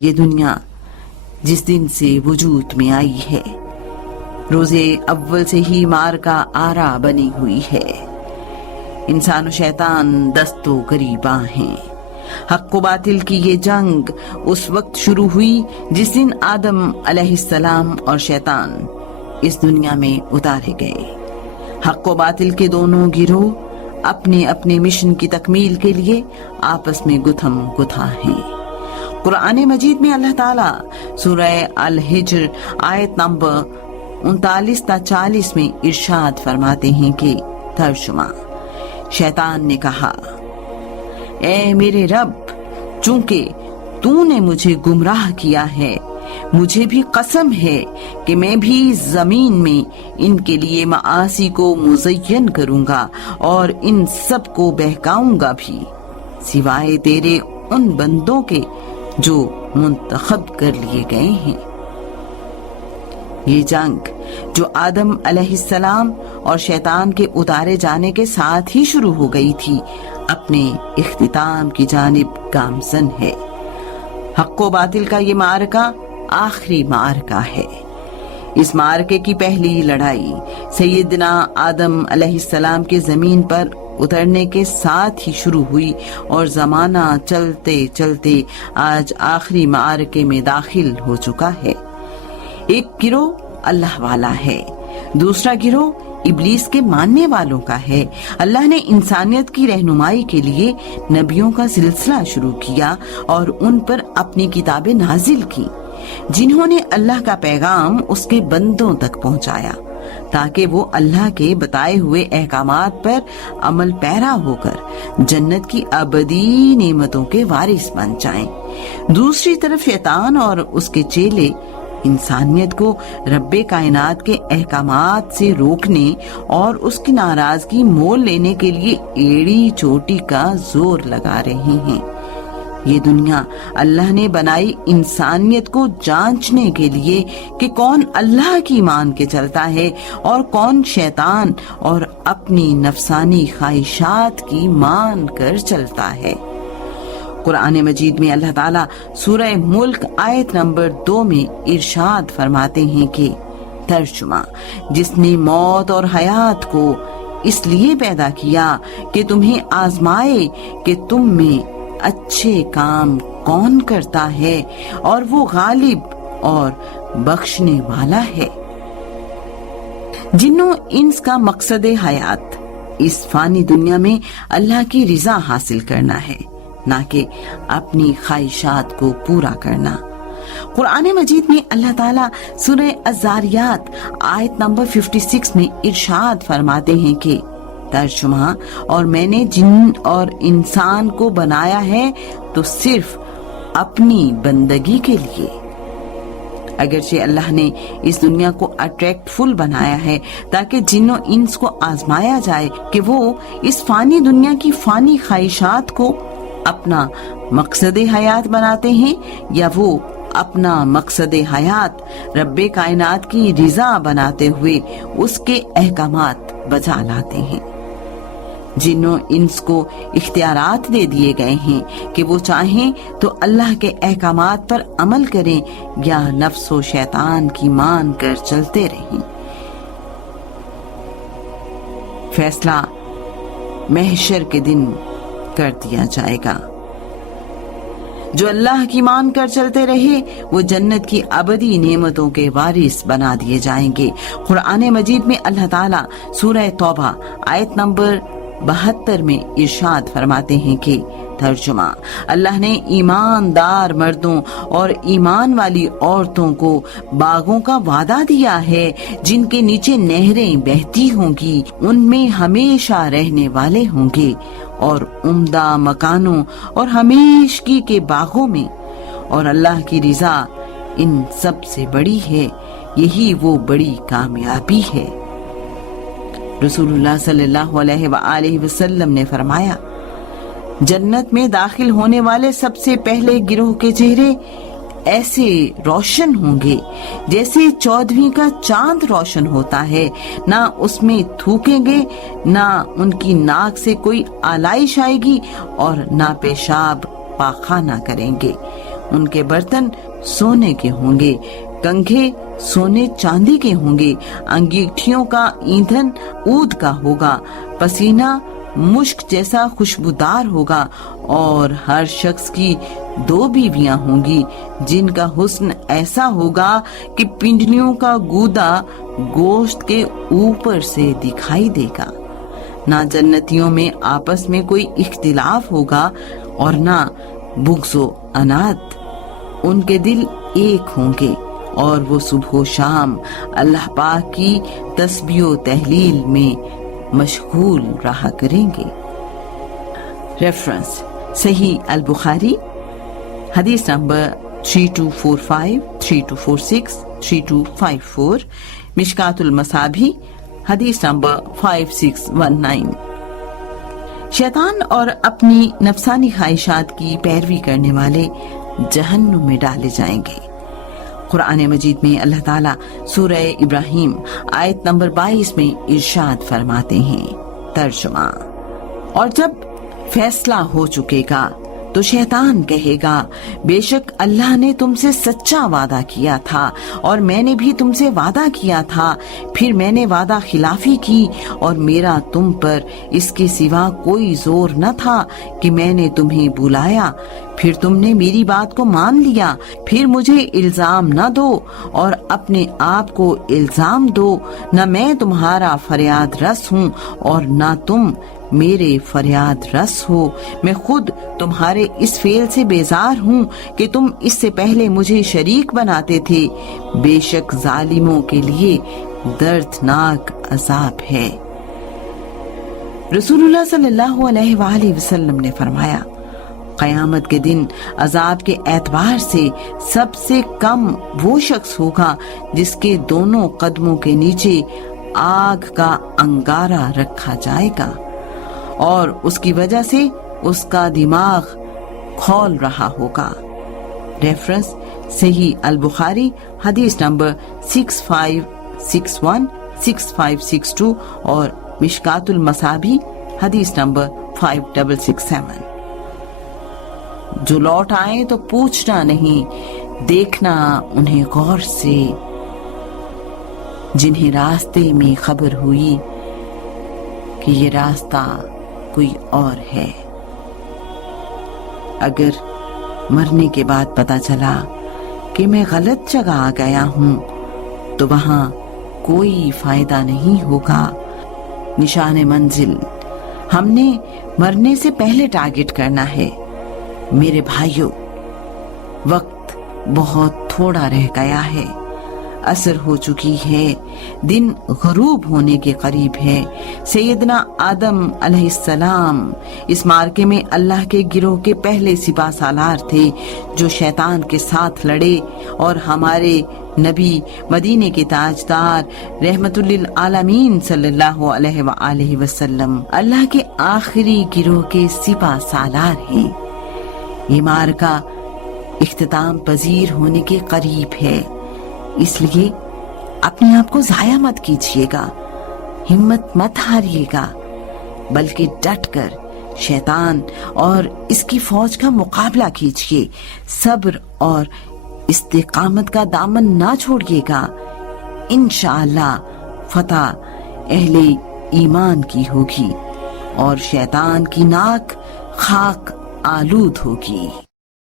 یہ دنیا جس دن سے وجود میں آئی ہے، روزے اول سے ہی مار کا آرا بنی ہوئی ہے۔ انسان و شیطان دست و گریباں ہیں۔ حق و باطل کی یہ جنگ اس وقت شروع ہوئی جس دن آدم علیہ السلام اور شیطان اس دنیا میں اتارے گئے۔ حق و باطل کے دونوں گروہ اپنے اپنے مشن کی تکمیل کے لیے آپس میں گتھم گتھا ہیں۔ قرآن مجید میں اللہ تعالیٰ سورہ الحجر آیت نمبر 39 تا 40 میں ارشاد فرماتے ہیں کہ ترجمہ: شیطان نے کہا، اے میرے رب، چونکہ تو نے مجھے گمراہ کیا ہے، مجھے بھی قسم ہے کہ میں بھی زمین میں ان کے لیے معاصی کو مزین کروں گا اور ان سب کو بہکاؤں گا بھی، سوائے تیرے ان بندوں کے جو منتخب کر لیے گئے ہیں۔ یہ جنگ جو آدم علیہ السلام اور شیطان کے اتارے جانے کے ساتھ ہی شروع ہو گئی تھی، اپنے اختتام کی جانب گامزن ہے۔ حق و باطل کا یہ معرکہ آخری معرکہ ہے۔ اس معرکے کی پہلی لڑائی سیدنا آدم علیہ السلام کے زمین پر اترنے کے ساتھ ہی شروع ہوئی اور زمانہ چلتے چلتے آج آخری معرکے میں داخل ہو چکا ہے۔ ایک گروہ اللہ والا ہے، دوسرا گروہ ابلیس کے ماننے والوں کا ہے۔ اللہ نے انسانیت کی رہنمائی کے لیے نبیوں کا سلسلہ شروع کیا اور ان پر اپنی کتابیں نازل کی، جنہوں نے اللہ کا پیغام اس کے بندوں تک پہنچایا تاکہ وہ اللہ کے بتائے ہوئے احکامات پر عمل پیرا ہو کر جنت کی ابدی نعمتوں کے وارث بن جائیں۔ دوسری طرف شیطان اور اس کے چیلے انسانیت کو رب کائنات کے احکامات سے روکنے اور اس کی ناراضگی مول لینے کے لیے ایڑی چوٹی کا زور لگا رہے ہیں۔ یہ دنیا اللہ نے بنائی انسانیت کو جانچنے کے لیے کہ کون اللہ کی مان کے چلتا ہے اور کون شیطان اور اپنی نفسانی خواہشات کی مان کر چلتا ہے۔ قرآن مجید میں اللہ تعالیٰ سورہ ملک آیت نمبر 2 میں ارشاد فرماتے ہیں کہ ترجمہ: جس نے موت اور حیات کو اس لیے پیدا کیا کہ تمہیں آزمائے کہ تم میں اچھے کام کون کرتا ہے اور وہ غالب اور بخشنے والا ہے۔ جنوں انس کا مقصد حیات اس فانی دنیا میں اللہ کی رضا حاصل کرنا ہے، نہ کہ اپنی خواہشات کو پورا کرنا۔ قرآن مجید میں اللہ تعالیٰ سورہ الذاریات آیت نمبر 56 میں ارشاد فرماتے ہیں کہ ترجمہ: اور میں نے جن اور انسان کو بنایا ہے تو صرف اپنی بندگی کے لیے۔ اگرچہ اللہ نے اس دنیا کو اٹریکٹ فل بنایا ہے تاکہ جن و انس کو آزمایا جائے کہ وہ اس فانی دنیا کی فانی خواہشات کو اپنا مقصد حیات بناتے ہیں یا وہ اپنا مقصد حیات رب کائنات کی رضا بناتے ہوئے اس کے احکامات بجا لاتے ہیں۔ جنوں انس کو اختیارات دے دیے گئے ہیں کہ وہ چاہیں تو اللہ کے احکامات پر عمل کریں یا نفس و شیطان کی مان کر چلتے رہیں۔ فیصلہ محشر کے دن کر دیا جائے گا۔ جو اللہ کی مان کر چلتے رہے وہ جنت کی ابدی نعمتوں کے وارث بنا دیے جائیں گے۔ قرآن مجید میں اللہ تعالیٰ سورہ توبہ آیت نمبر 72 میں ارشاد فرماتے ہیں کہ ترجمہ: اللہ نے ایماندار مردوں اور ایمان والی عورتوں کو باغوں کا وعدہ دیا ہے جن کے نیچے نہریں بہتی ہوں گی، ان میں ہمیشہ رہنے والے ہوں گے، اور عمدہ مکانوں اور ہمیشگی کے باغوں میں، اور اللہ کی رضا ان سب سے بڑی ہے۔ یہی وہ بڑی کامیابی ہے۔ رسول اللہ صلی اللہ علیہ وآلہ وسلم نے فرمایا، جنت میں داخل ہونے والے سب سے پہلے گروہ کے چہرے ایسے روشن ہوں گے جیسے 14ویں کا چاند روشن ہوتا ہے، نہ اس میں تھوکیں گے، نہ ان کی ناک سے کوئی آلائش آئے گی، اور نہ پیشاب پاخانہ کریں گے۔ ان کے برتن سونے کے ہوں گے، کنگھے سونے چاندی کے ہوں گے، انگیٹھیوں کا ایندھن عود کا ہوگا، پسینہ مشک جیسا خوشبودار ہوگا، اور ہر شخص کی 2 بیویاں ہوں گی جن کا حسن ایسا ہوگا کہ پنڈلیوں کا گودا گوشت کے اوپر سے دکھائی دے گا۔ نہ جنتیوں میں آپس میں کوئی اختلاف ہوگا اور نہ بغض و عناد، ان کے دل ایک ہوں گے اور وہ صبح و شام اللہ پاک کی تسبیح و تحلیل میں مشغول رہا کریں گے۔ ریفرنس: صحیح البخاری حدیث نمبر 3245، 3246، 3254، مشکات المصابیح حدیث نمبر 5619۔ شیطان اور اپنی نفسانی خواہشات کی پیروی کرنے والے جہنم میں ڈالے جائیں گے۔ قرآن مجید میں اللہ تعالیٰ سورہ ابراہیم آیت نمبر 22 میں ارشاد فرماتے ہیں، ترجمہ: اور جب فیصلہ ہو چکے گا تو شیطان کہے گا بے شک اللہ نے تم سے سچا وعدہ کیا تھا اور میں نے بھی تم سے وعدہ کیا تھا، پھر میں نے وعدہ خلافی کی اور میرا تم پر اس کے سوا کوئی زور نہ تھا کہ میں نے تمہیں بلایا، پھر تم نے میری بات کو مان لیا، پھر مجھے الزام نہ دو اور اپنے آپ کو الزام دو، نہ میں تمہارا فریاد رس ہوں اور نہ تم میرے فریاد رس ہو، میں خود تمہارے اس فعل سے بیزار ہوں کہ تم اس سے پہلے مجھے شریک بناتے تھے، بے شک ظالموں کے لیے دردناک عذاب ہے۔ رسول اللہ صلی اللہ علیہ وآلہ وسلم نے فرمایا، قیامت کے دن عذاب کے اعتبار سے سب سے کم وہ شخص ہوگا جس کے دونوں قدموں کے نیچے آگ کا انگارہ رکھا جائے گا اور اس کی وجہ سے اس کا دماغ کھول رہا ہوگا۔ ریفرنس: صحیح البخاری حدیث نمبر 6561، 6562 اور مشکات المصابیح حدیث نمبر 5667۔ جو لوٹ آئے تو پوچھنا نہیں، دیکھنا انہیں غور سے، جنہیں راستے میں خبر ہوئی کہ یہ راستہ کوئی اور ہے۔ اگر مرنے کے بعد پتا چلا کہ میں غلط جگہ آ گیا ہوں تو وہاں کوئی فائدہ نہیں ہوگا۔ نشان منزل ہم نے مرنے سے پہلے ٹارگٹ کرنا ہے۔ میرے بھائیوں، وقت بہت تھوڑا رہ گیا ہے، عصر ہو چکی ہے، دن غروب ہونے کے قریب ہے۔ سیدنا آدم علیہ السلام اس معرکے میں اللہ کے گروہ کے پہلے سپہ سالار تھے جو شیطان کے ساتھ لڑے، اور ہمارے نبی مدینے کے تاجدار رحمت للعالمین صلی اللہ علیہ وآلہ وسلم اللہ کے آخری گروہ کے سپہ سالار ہیں۔ یہ معرکہ اختتام پذیر ہونے کے قریب ہے، اس لیے اپنے آپ کو ضائع مت کیجیے گا، ہمت مت ہاریے گا، بلکہ ڈٹ کر شیطان اور اس کی فوج کا مقابلہ کیجیے، صبر اور استقامت کا دامن نہ چھوڑیے گا۔ انشاءاللہ فتح اہل ایمان کی ہوگی اور شیطان کی ناک خاک آلود ہوگی۔